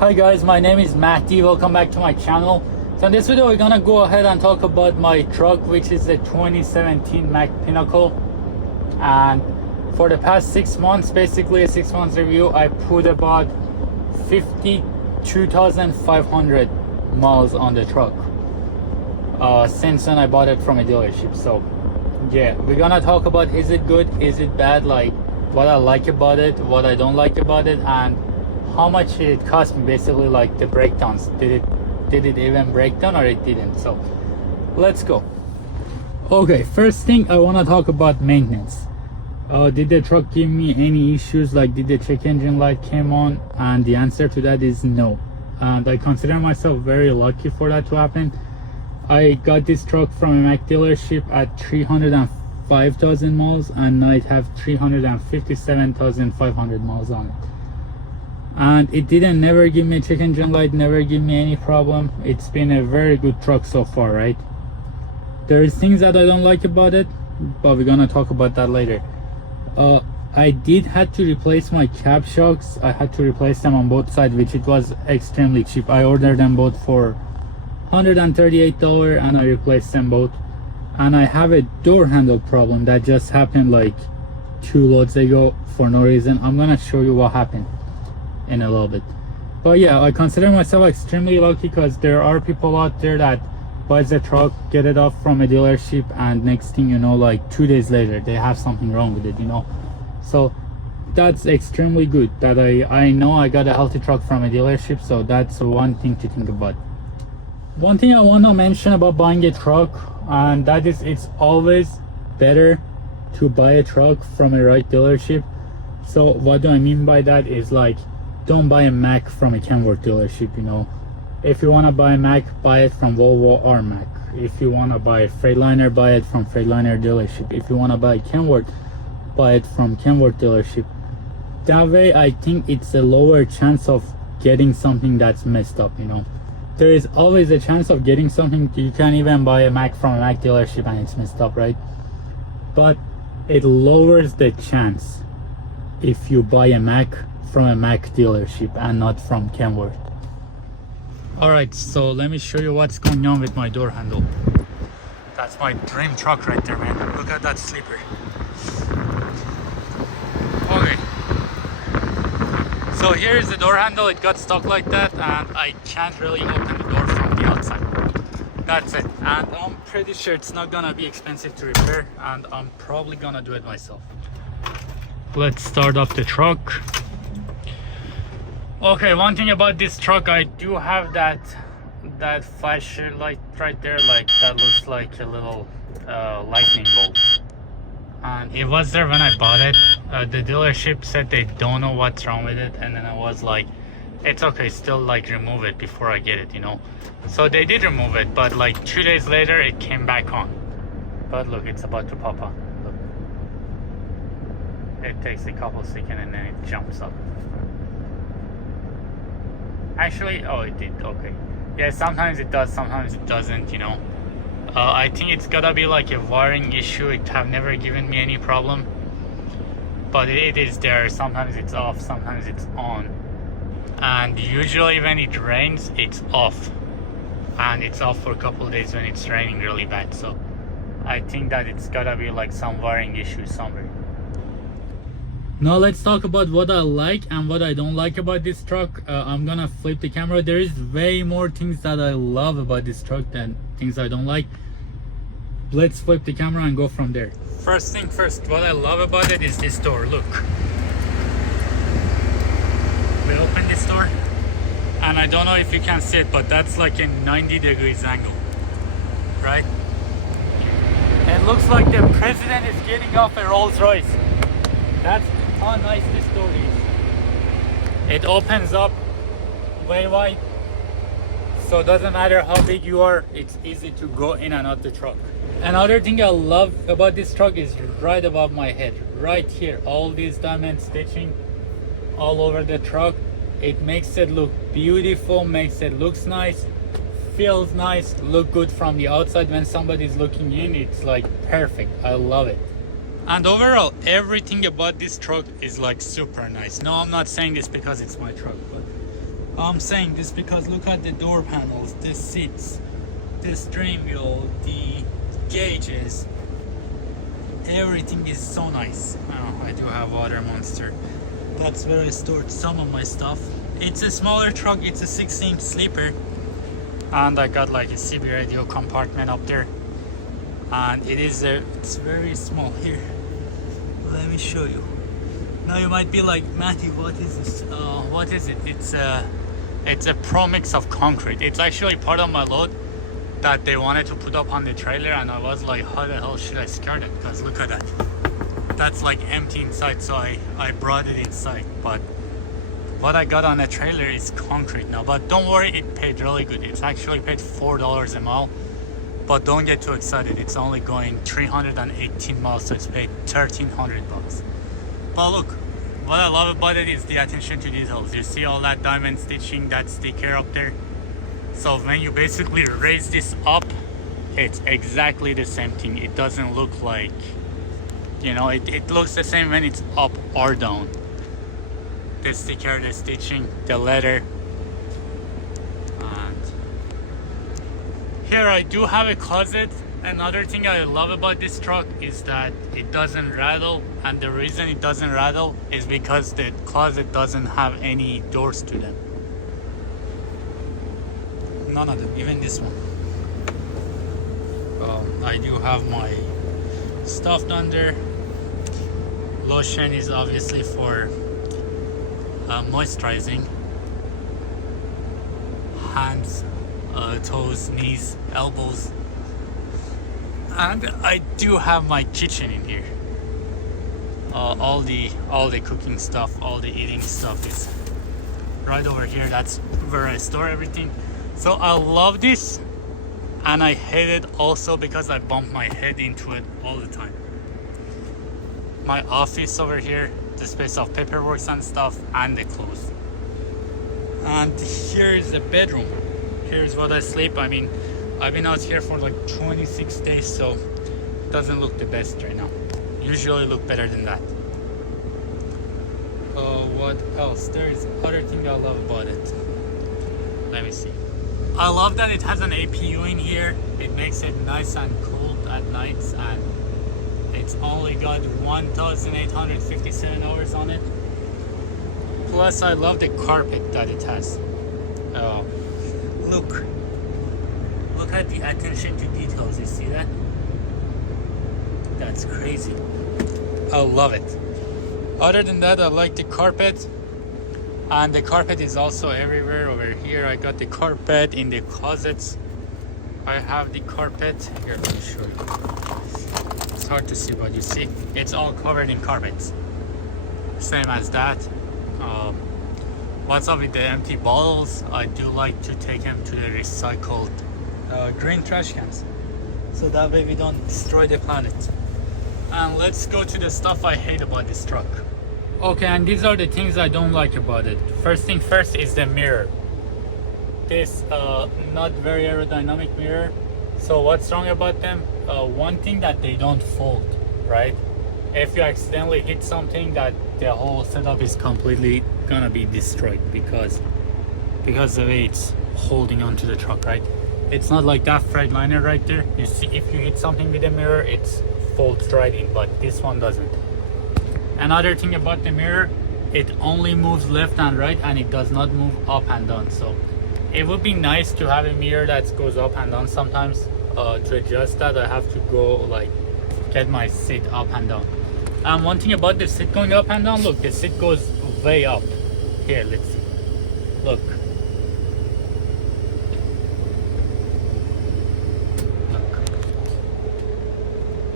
Hi guys, my name is Mack. Welcome back to my channel. So in this video we're gonna go ahead and talk about my truck, which is the 2017 Mack Pinnacle. And for the past 6 months, basically a 6 months review, I put about 52,500 miles on the truck since then I bought it from a dealership. So yeah, we're gonna talk about, is it good, is it bad, like what I like about it, what I don't like about it, and how much it cost me, basically, like the breakdowns. Did it even break down or it didn't? So let's go. Okay, first thing I want to talk about maintenance. Did the truck give me any issues? Like, did the check engine light came on? And the answer to that is no. And I consider myself very lucky for that to happen. I got this truck from a Mack dealership at 305,000 miles, and I have 357,500 miles on it. And it didn't never give me a check engine light, never give me any problem. It's been a very good truck so far, right? There's things that I don't like about it, but we're gonna talk about that later. I did had to replace my cab shocks. I had to replace them on both sides, which it was extremely cheap. I ordered them both for $138 and I replaced them both. And I have a door handle problem that just happened like 2 loads ago for no reason. I'm gonna show you what happened in a little bit. But yeah, I consider myself extremely lucky, because there are people out there that buys a truck, get it off from a dealership, and next thing you know, like 2 days later they have something wrong with it, you know. So that's extremely good that I know I got a healthy truck from a dealership. So that's one thing to think about. One thing I want to mention about buying a truck, and that is, it's always better to buy a truck from a right dealership. So what do I mean by that is, like, don't buy a Mack from a Kenworth dealership, you know. If you want to buy a Mack, buy it from Volvo or Mack. If you want to buy a Freightliner, buy it from Freightliner dealership. If you want to buy Kenworth, buy it from Kenworth dealership. That way I think it's a lower chance of getting something that's messed up, you know. There is always a chance of getting something. You can even buy a Mack from a Mack dealership and it's messed up, right? But it lowers the chance if you buy a Mack from a Mack dealership and not from Kenworth. Alright, so let me show you what's going on with my door handle. That's my dream truck right there, man. Look at that sleeper. Okay, so here is the door handle. It got stuck like that and I can't really open the door from the outside. That's it. And I'm pretty sure it's not gonna be expensive to repair, and I'm probably gonna do it myself. Let's start up the truck. Okay, one thing about this truck, I do have that flasher light right there, like that looks like a little lightning bolt, and it was there when I bought it. The dealership said they don't know what's wrong with it, and then I was like, it's okay, still, like, remove it before I get it, you know. So they did remove it, but like 2 days later it came back on. But look, it's about to pop on. Look, it takes a couple seconds and then it jumps up. Actually, oh, it did. Okay, yeah, sometimes it does, sometimes it doesn't, you know. I think it's gotta be like a wiring issue. It have never given me any problem, but it is there. Sometimes it's off, sometimes it's on, and usually when it rains it's off, and it's off for a couple of days when it's raining really bad. So I think that it's gotta be like some wiring issue somewhere. Now let's talk about what I like and what I don't like about this truck. I'm gonna flip the camera. There is way more things that I love about this truck than things I don't like. Let's flip the camera and go from there. First thing first, what I love about it is this door. Look, we open this door and I don't know if you can see it, but that's like a 90 degrees angle, right? It looks like the president is getting off a Rolls Royce. That's how nice this door is. It opens up way wide, so it doesn't matter how big you are, it's easy to go in and out the truck. Another thing I love about this truck is right above my head, right here, all these diamond stitching all over the truck. It makes it look beautiful, makes it looks nice, feels nice, look good from the outside. When somebody's looking in, it's like perfect. I love it. And overall, everything about this truck is like super nice. No, I'm not saying this because it's my truck, but I'm saying this because look at the door panels, the seats, the steering wheel, the gauges. Everything is so nice. Oh, I do have water monster. That's where I stored some of my stuff. It's a smaller truck, it's a 16-inch sleeper. And I got like a CB radio compartment up there. And it's very small here. Let me show you. Now you might be like, Matty, what is this? What is it? It's a pro mix of concrete. It's actually part of my load that they wanted to put up on the trailer, and I was like, how the hell should I skirt it? Because look at that. That's like empty inside, so I brought it inside. But what I got on the trailer is concrete now. But don't worry, it paid really good. It's actually paid $4 a mile. But don't get too excited. It's only going 318 miles, so it's paid $1,300. But look, what I love about it is the attention to details. You see all that diamond stitching, that sticker up there. So when you basically raise this up, it's exactly the same thing. It doesn't look like, you know, it looks the same when it's up or down. The sticker, the stitching, the leather. And here I do have a closet. Another thing I love about this truck is that it doesn't rattle, and the reason it doesn't rattle is because the closet doesn't have any doors to them. None of them, even this one. I do have my stuff under. Lotion is obviously for moisturizing. Hands, toes, knees, elbows. And I do have my kitchen in here. All the cooking stuff, all the eating stuff is right over here. That's where I store everything. So I love this, and I hate it also because I bump my head into it all the time. My office over here, the space of paperwork and stuff, and the clothes. And here is the bedroom. Here's what I sleep. I mean, I've been out here for like 26 days, so it doesn't look the best right now. Usually look better than that. What else? There is other thing I love about it. Let me see. I love that it has an APU in here. It makes it nice and cool at nights, and it's only got 1,857 hours on it. Plus, I love the carpet that it has. Look at the attention to details. You see that? That's crazy. I love it. Other than that, I like the carpet. And the carpet is also everywhere. Over here I got the carpet. In the closets I have the carpet. Here, let me show you. It's hard to see, but you see it's all covered in carpets. Same as that. What's up with the empty bottles? I do like to take them to the recycled green trash cans, so that way we don't destroy the planet. And let's go to the stuff I hate about this truck. Okay, and these are the things I don't like about it. First thing first is the mirror. This not very aerodynamic mirror. So what's wrong about them? One thing, that they don't fold, right? If you accidentally hit something, that the whole setup is completely gonna be destroyed because the way it's holding onto the truck, right? It's not like that Freightliner right there. You see, if you hit something with the mirror, it folds right in, but this one doesn't. Another thing about the mirror, it only moves left and right, and it does not move up and down. So it would be nice to have a mirror that goes up and down sometimes. To adjust that, I have to go like get my seat up and down. And one thing about the seat going up and down, look, the seat goes way up. Here, let's see. Look.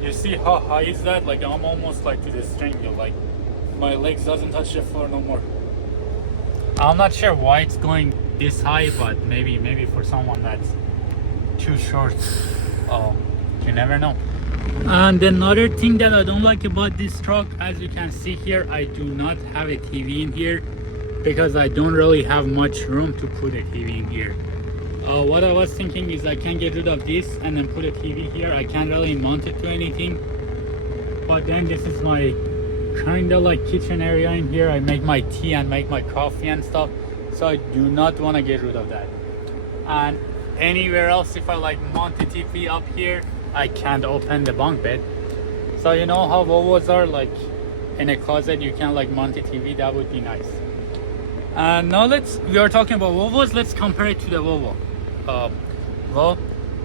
You see how high is that? Like I'm almost like to the steering wheel. Like my legs doesn't touch the floor no more. I'm not sure why it's going this high, but maybe for someone that's too short. You never know. And another thing that I don't like about this truck, as you can see here, I do not have a TV in here because I don't really have much room to put a TV in here. What I was thinking is I can get rid of this and then put a TV here. I can't really mount it to anything, but then this is my kind of like kitchen area in here. I make my tea and make my coffee and stuff, So I do not want to get rid of that. And anywhere else, if I like mount the TV up here, I can't open the bunk bed. So you know how Volvos are, like in a closet you can like mount the TV. That would be nice. And now we are talking about Volvos, let's compare it to the Volvo. Well,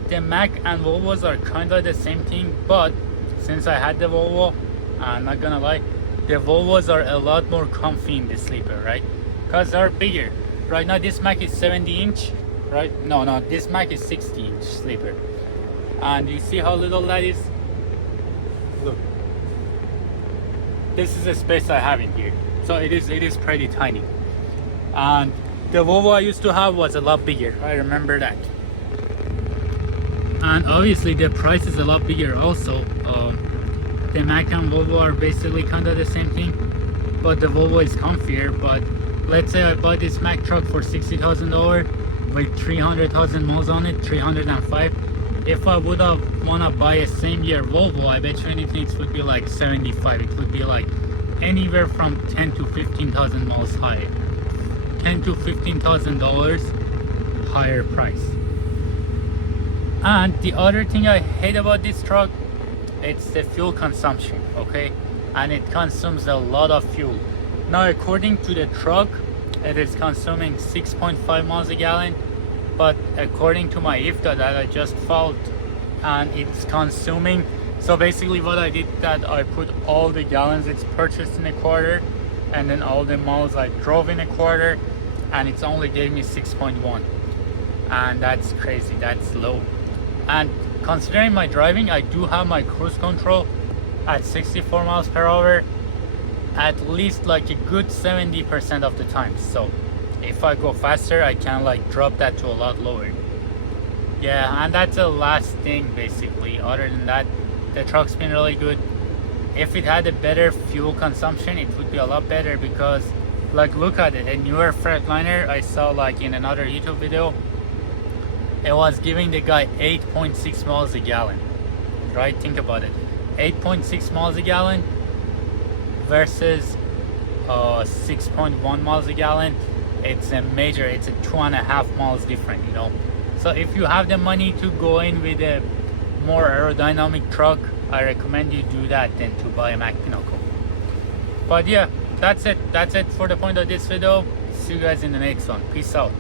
the Mack and Volvos are kind of the same thing, but since I had the Volvo, I'm not gonna lie, the Volvos are a lot more comfy in the sleeper, right? Because they're bigger. Right now this Mack is 70-inch, right? No, this Mack is 60-inch sleeper. And you see how little that is? Look. This is the space I have in here. So it is pretty tiny. And the Volvo I used to have was a lot bigger. I remember that. And obviously the price is a lot bigger also. The Mack and Volvo are basically kind of the same thing, but the Volvo is comfier. But let's say I bought this Mack truck for $60,000 with 300,000 miles on it, 305. If I would have wanna buy a same year Volvo, I bet you anything it would be like 75. It would be like anywhere from 10 to 15,000 miles higher. 10 to 15,000 dollars higher price. And the other thing I hate about this truck, it's the fuel consumption, okay? And it consumes a lot of fuel. Now according to the truck, it is consuming 6.5 miles a gallon, but according to my IFTA that I just found, and it's consuming, so basically what I did that I put all the gallons it's purchased in a quarter and then all the miles I drove in a quarter, and it's only gave me 6.1, and that's crazy, that's low. And considering my driving, I do have my cruise control at 64 miles per hour at least like a good 70% of the time. So if I go faster, I can like drop that to a lot lower. Yeah, and that's the last thing basically. Other than that, the truck's been really good. If it had a better fuel consumption, it would be a lot better, because like look at it, a newer Freightliner I saw like in another YouTube video, it was giving the guy 8.6 miles a gallon, right? Think about it, 8.6 miles a gallon versus 6.1 miles a gallon. It's a 2.5 miles different, you know. So if you have the money to go in with a more aerodynamic truck, I recommend you do that than to buy a Mack Pinnacle. But yeah, that's it for the point of this video. See you guys in the next one. Peace out.